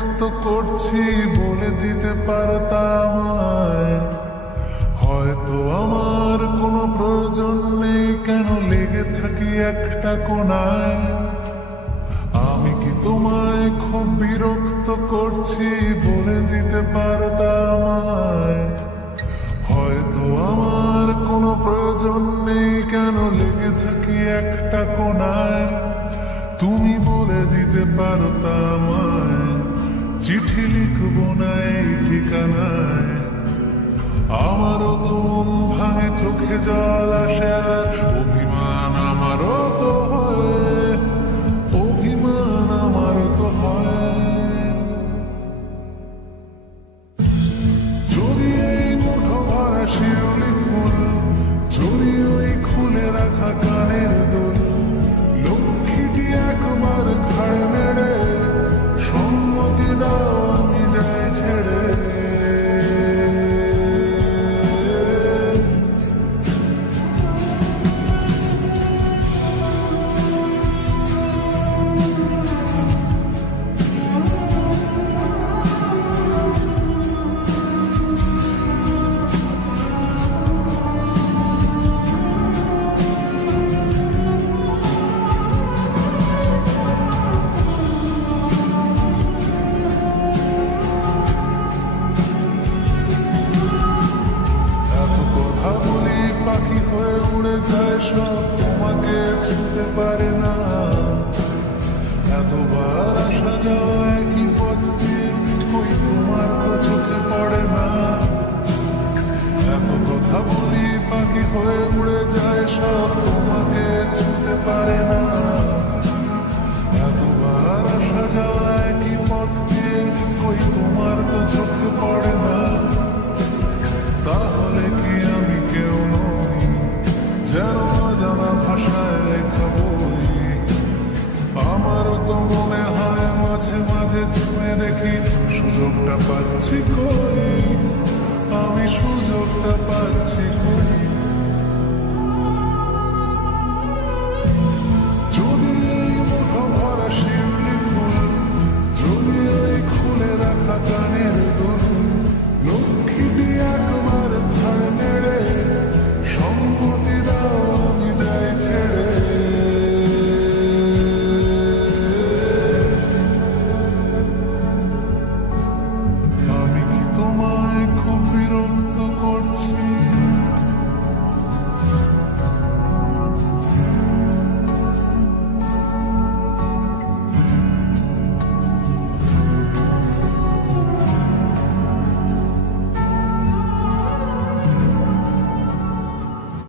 বিরক্ত করছি বলে দিতে পারতাম আমায়। হয়তো আমার কোনো প্রয়োজন নেই, কেন লেগে থাকি একটা কোণায়। আমি কি তোমায় খুব বিরক্ত করছি বলে দিতে পারতাম আমায়। হয়তো আমার কোনো প্রয়োজন নেই, কেন লেগে থাকি একটা কোণায়। তুমি বলে দিতে পারতাম আমায়, চিঠি লিখবো না এই ঠিকানায়। আমারও তো মন ভাঙে, চোখে জল আসে, আর অভিমান আমারও তো হয়, অভিমান আমারও তো হয়। যদি এই মুঠো ভরা শিউলি ফুল, যদি ওই খুলে রাখা কানের দুল, লক্ষ্মীটি একবার ঘাড়ে নেড়ে সম্মতি দাও আমি যাই ছেড়ে। পাখি হয়ে উড়ে যায় সব, তোমাকে ছুঁতে পারে না। এতবার আসা যাওয়া একই পথ দিয়ে, কই তোমার তো চোখে পড়ে না। এত কথা বলি পাখি হয়ে উড়ে যায় সব, তোমাকে ছুঁতে পারে না। এতবার আসা যাওয়া একই পথ দিয়ে, কই তোমার তো চোখে পড়ে না। তাহলে কি আমি কেউ নই, যেন অজানা ভাষায় লেখা বই? আমারও তো মনে হয় মাঝে মাঝে ছুঁয়ে দেখি, সুযোগটা পাচ্ছি কই, আমি সুযোগটা পাচ্ছি কই।